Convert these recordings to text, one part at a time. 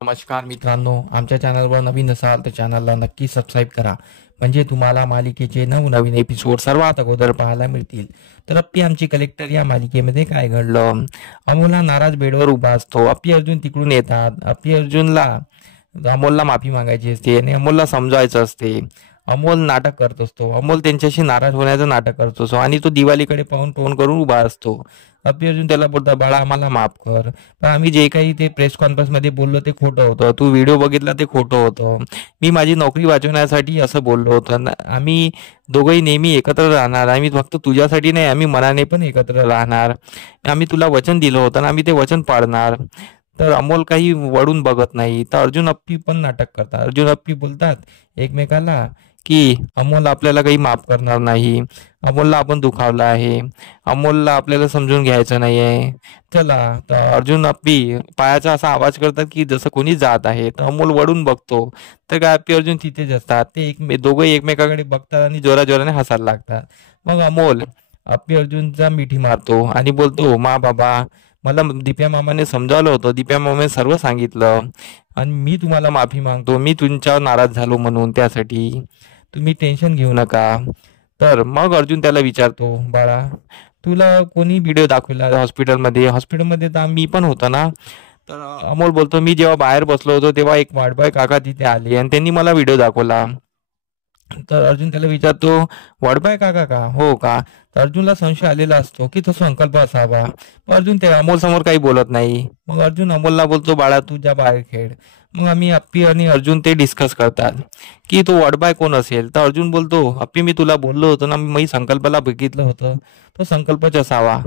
नमस्कार मित्रांनो, आमच्या चॅनलवर नवीन असाल तर चॅनलला नक्की सबस्क्राईब करा, म्हणजे तुम्हाला मालिकेचे नवनवीन एपिसोड सर्वात अगोदर पाहायला मिळतील. तर अप्पी आमची कलेक्टर या मालिकेमध्ये काय घडलं? अमोल नाराज बेडवर उभा असतो. अप्पी अर्जुन तिकडून येतात. अप्पी अर्जुनला अमोलला माफी मागायची असते आणि अमोलला समजायचं असते. अमोल नाटक करत असतो. अमोल त्यांच्याशी नाराज होण्याचं नाटक करत असतो आणि तो दिवाळीकडे पाहून टोन करून उभा असतो. अप्पी अर्जुन त्याला बोलतात, बाळा आम्हाला माफ कर, पण आम्ही जे काही ते प्रेस कॉन्फरन्समध्ये बोललो ते खोटं होतं. तू व्हिडिओ बघितला ते खोटं होतं. मी माझी नोकरी वाचवण्यासाठी असं बोललो होतं. आम्ही दोघंही नेहमी एकत्र राहणार. आम्ही फक्त तुझ्यासाठी नाही, आम्ही मनाने पण एकत्र राहणार. आम्ही तुला वचन दिलं होतं आणि आम्ही ते वचन पाळणार. तर अमोल काही वळून बघत नाही. तर अर्जुन अप्पी पण नाटक करतात. अर्जुन अप्पी बोलतात एकमेकाला की अमोल आपल्याला काही माफ करणार नाही. अमोलला आपण दुखावलं आहे. अमोलला आपल्याला समजून घ्यायचं नाही आहे. चला. तर अर्जुन अप्पी पायाचा असा आवाज करतात की जसं कोणी जात आहे. तर अमोल वळून बघतो तर काय अप्पी अर्जुन तिथेच असतात. ते दोघंही एकमेकाकडे बघतात आणि जोराजोराने हसायला लागतात. मग अमोल अप्पी अर्जुनचा मिठी मारतो आणि बोलतो, मा बाबा, मला दिप्या मामाने समजावलं होतं. दिप्या मामाने सर्व सांगितलं आणि मी तुम्हाला माफी मागतो. मी तुमच्यावर नाराज झालो म्हणून, त्यासाठी तुम्ही टेन्शन घेऊ नका. तर मग अर्जुन त्याला विचारतो, बाळा तुला कोणी व्हिडिओ दाखवला हॉस्पिटलमध्ये? हॉस्पिटलमध्ये तर मी पण होतो ना. तर अमोल बोलतो, मी जेव्हा बाहेर बसलो होतो तेव्हा एक वाडबाय काका तिथे आले आणि त्यांनी मला व्हिडिओ दाखवला. तर अर्जुन त्याला विचारतो, वाडबाय काका का? हो का? तर अर्जुनला संशय आलेला असतो की तो संकल्प असावा. पण अर्जुन ते अमोल समोर काही बोलत नाही. मग अर्जुन अमोलला बोलतो, बाळा तू जा बाहेर खेळ. मग आम्ही अप्पी आणि अर्जुन ते डिस्कस करतात की तो वाडबाय कोण असेल. तर अर्जुन बोलतो, अप्पी मी तुला बोललो होतो ना, मी संकल्पाला बघितलं होतं, तो संकल्पच असावा.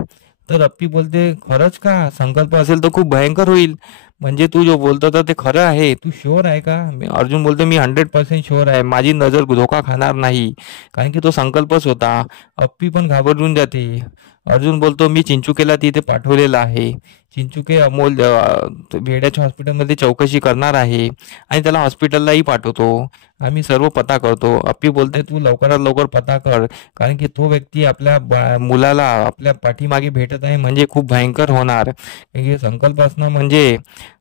तर अप्पी बोलते, खरंच का? संकल्प असेल तर खूप भयंकर होईल. म्हणजे तू जो बोलतो तर ते खरं आहे? तू शुअर आहे का? अर्जुन बोलतो, मी 100% शुअर आहे. माझी नजर धोका खाणार नाही, कारण की तो संकल्पच होता. अप्पी पण घाबरून जाते. अर्जुन बोलतो, मी चिंचुकेला तिथे पाठवलेलं आहे. चिंचुके अमोल भेड्याच्या हॉस्पिटलमध्ये चौकशी करणार आहे आणि त्याला हॉस्पिटललाही पाठवतो. आम्ही सर्व पता करतो. अप्पी बोलते, तू लवकरात लवकर पता कर, कारण की तो व्यक्ती आपल्या मुलाला आपल्या पाठीमागे भेटत आहे, म्हणजे खूप भयंकर होणार. हे संकल्प असणं म्हणजे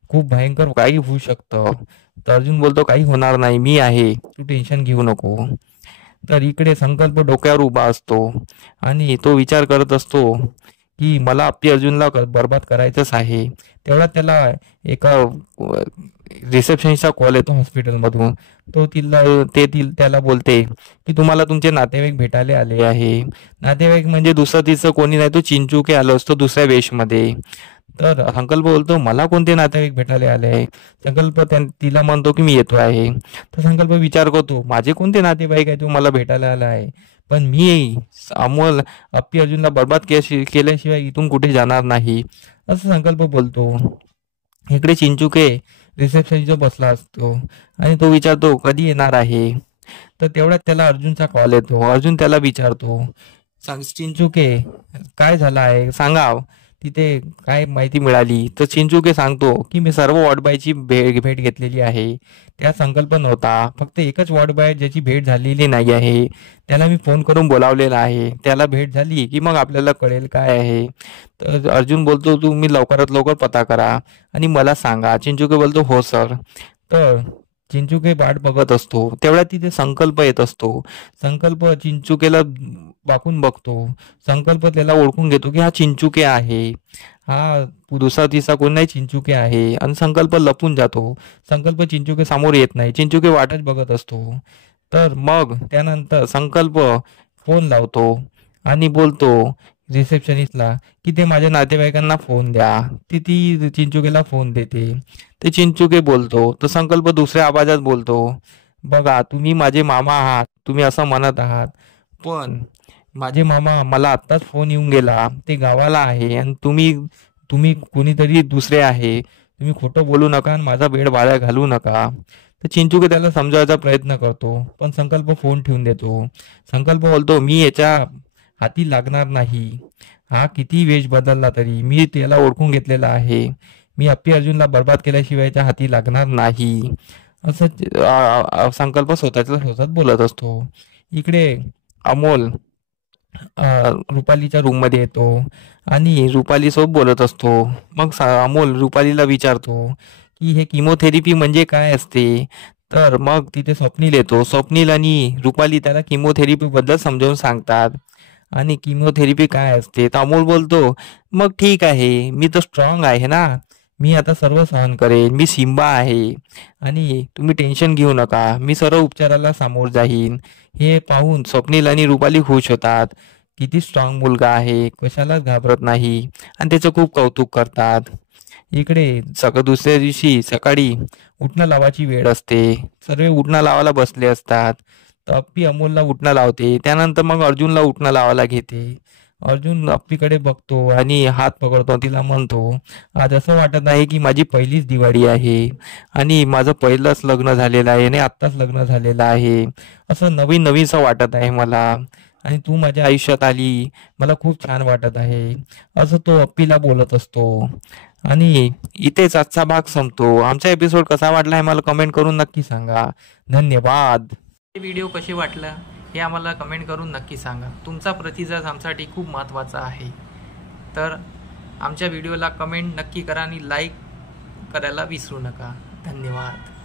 खूप भयंकर काही होऊ शकतं. तर अर्जुन बोलतो, काही होणार नाही, मी आहे, तू टेन्शन घेऊ नको. तर इकडे संकल्प डोक्यावर उभा असतो आणि तो विचार करत असतो की मला अप्पी अर्जुनला बरबाद करायचंच आहे. तेवढा त्याला एका रिसेप्शनिस्टचा कॉल येतो हॉस्पिटलमधून. तो त्याला बोलते की तुम्हाला तुमचे नातेवाईक भेटायला आले आहे. नातेवाईक म्हणजे दुसरं तिचं कोणी नाही, तो चिंचुके आलो असतो दुसऱ्या वेशमध्ये. तर संकल्प बोलतो, मला कोणते नातेवाईक भेटायला आले आहे? संकल्प तिला म्हणतो की मी येतो आहे. तर संकल्प विचार करतो, माझे कोणते नातेवाईक आहे तो मला भेटायला आला आहे? पण मी अमोल अप्पी अर्जुनला बर्बाद केल्याशिवाय इथून कुठे जाणार नाही, असं संकल्प बोलतो. इकडे चिंचुके रिसेप्शनवर बसला असतो आणि तो विचारतो, कधी येणार आहे? तर तेवढ्यात त्याला अर्जुनचा कॉल येतो. अर्जुन त्याला विचारतो, सांग चिंचुके, काय झालं आहे सांगा, तिथे काय माहिती मिळाली? तर चिंचुके सांगतो की मी सर्व वॉर्डबायची भेट घेतलेली आहे. त्या संकल्प नव्हता, फक्त एकच वॉर्डबाय ज्याची भेट झालेली नाही आहे, त्याला मी फोन करून बोलावलेला आहे. त्याला भेट झाली की मग आपल्याला कळेल काय आहे. तर अर्जुन बोलतो, तुम्ही लवकरात लवकर पता करा आणि मला सांगा. चिंचुके बोलतो, हो सर. तर चिंचुके वाट बघत असतो. तेवढ्यात तिथे संकल्प येत असतो. संकल्प चिंचुकेला वाकून बघतो. संकल्प त्याला ओळखून घेतो की हा चिंचुके आहे. हा दुसरा तिसरा कोण नाही, चिंचुके आहे. आणि संकल्प लपून जातो. संकल्प चिंचुके समोर येत नाही. चिंचुके वाटच बघत असतो. तर मग त्यानंतर संकल्प फोन लावतो आणि बोलतो रिसेप्शनिस्टला की ते माझ्या नातेवाईकांना फोन द्या. ती चिंचुकेला फोन देते. ते चिंचुके बोलतो. तर संकल्प दुसऱ्या आवाजात बोलतो, बघा तुम्ही माझे मामा आहात, तुम्ही असं म्हणत आहात, पण माझे मामा, मला आत्ताच फोन येऊन गेला, ते गावाला आहे आणि तुम्ही तुम्ही कोणीतरी दुसरे आहे. तुम्ही खोटं बोलू नका आणि माझा वेळ वाया घालवू नका. तर चिंचुके त्याला समजावण्याचा प्रयत्न करतो, पण संकल्प फोन ठेवून देतो. संकल्प बोलतो, मी याच्या हाती लागणार नाही. हा किती वेश बदलला तरी मी त्याला ओळखून घेतलेला आहे. मी अप्पी अर्जुनला बर्बाद केल्याशिवाय त्या हाती लागणार नाही, असं संकल्प स्वतःच्या स्वतःच बोलत असतो. इकडे अमोल रुपालीच्या रूममध्ये येतो आणि रुपाली सोबत बोलत असतो. मग अमोल रुपालीला विचारतो की हे किमोथेरपी म्हणजे काय असते. तर मग तिथे स्वप्नील येतो. स्वप्नील आणि रुपाली त्याला किमोथेरपी बद्दल समजावून सांगतात. आणि किमोथेरपी काय असते तर अमोल बोलतो, मग ठीक आहे, मी तर स्ट्रॉंग आहे ना, मी आता सर्व सहन करेन, मी सिम्बा आहे आणि तुम्ही टेन्शन घेऊ नका, मी सर्व उपचाराला सामोर जाईन. हे पाहून स्वप्नील आणि रुपाली खुश होतात. किती स्ट्रॉंग मुलगा आहे, कशालाच घाबरत नाही आणि त्याचं खूप कौतुक करतात. इकडे दुसऱ्या दिवशी सकाळी उठणं लावायची वेळ असते. सर्व उठणं लावायला बसले असतात. तर अप्पी अमोलला उठणं लावते. त्यानंतर मग अर्जुनला उठणं लावायला घेते. अर्जुन अप्पीकडे बघतो आणि हात पकडतो. तिला म्हणतो, आज असं वाटत आहे की माझी पहिलीच दिवाळी आहे आणि माझं पहिलंच लग्न झालेलं आहे आणि आत्ताच लग्न झालेलं आहे. असं नवीन नवीनसं वाटत आहे मला आणि तू माझ्या आयुष्यात आली, मला खूप छान वाटत आहे. असं तो अप्पीला बोलत असतो. आणि इथेच आजचा भाग संपतो. आमचा एपिसोड कसा वाटला हे मला कमेंट करून नक्की सांगा. धन्यवाद. हे व्हिडिओ कसे वाटला हे आम्हाला कमेंट करून नक्की सांगा. तुमचा प्रतिसाद आमच्यासाठी खूप महत्त्वाचा आहे. तर आमच्या व्हिडिओला कमेंट नक्की करा आणि लाईक करायला विसरू नका. धन्यवाद.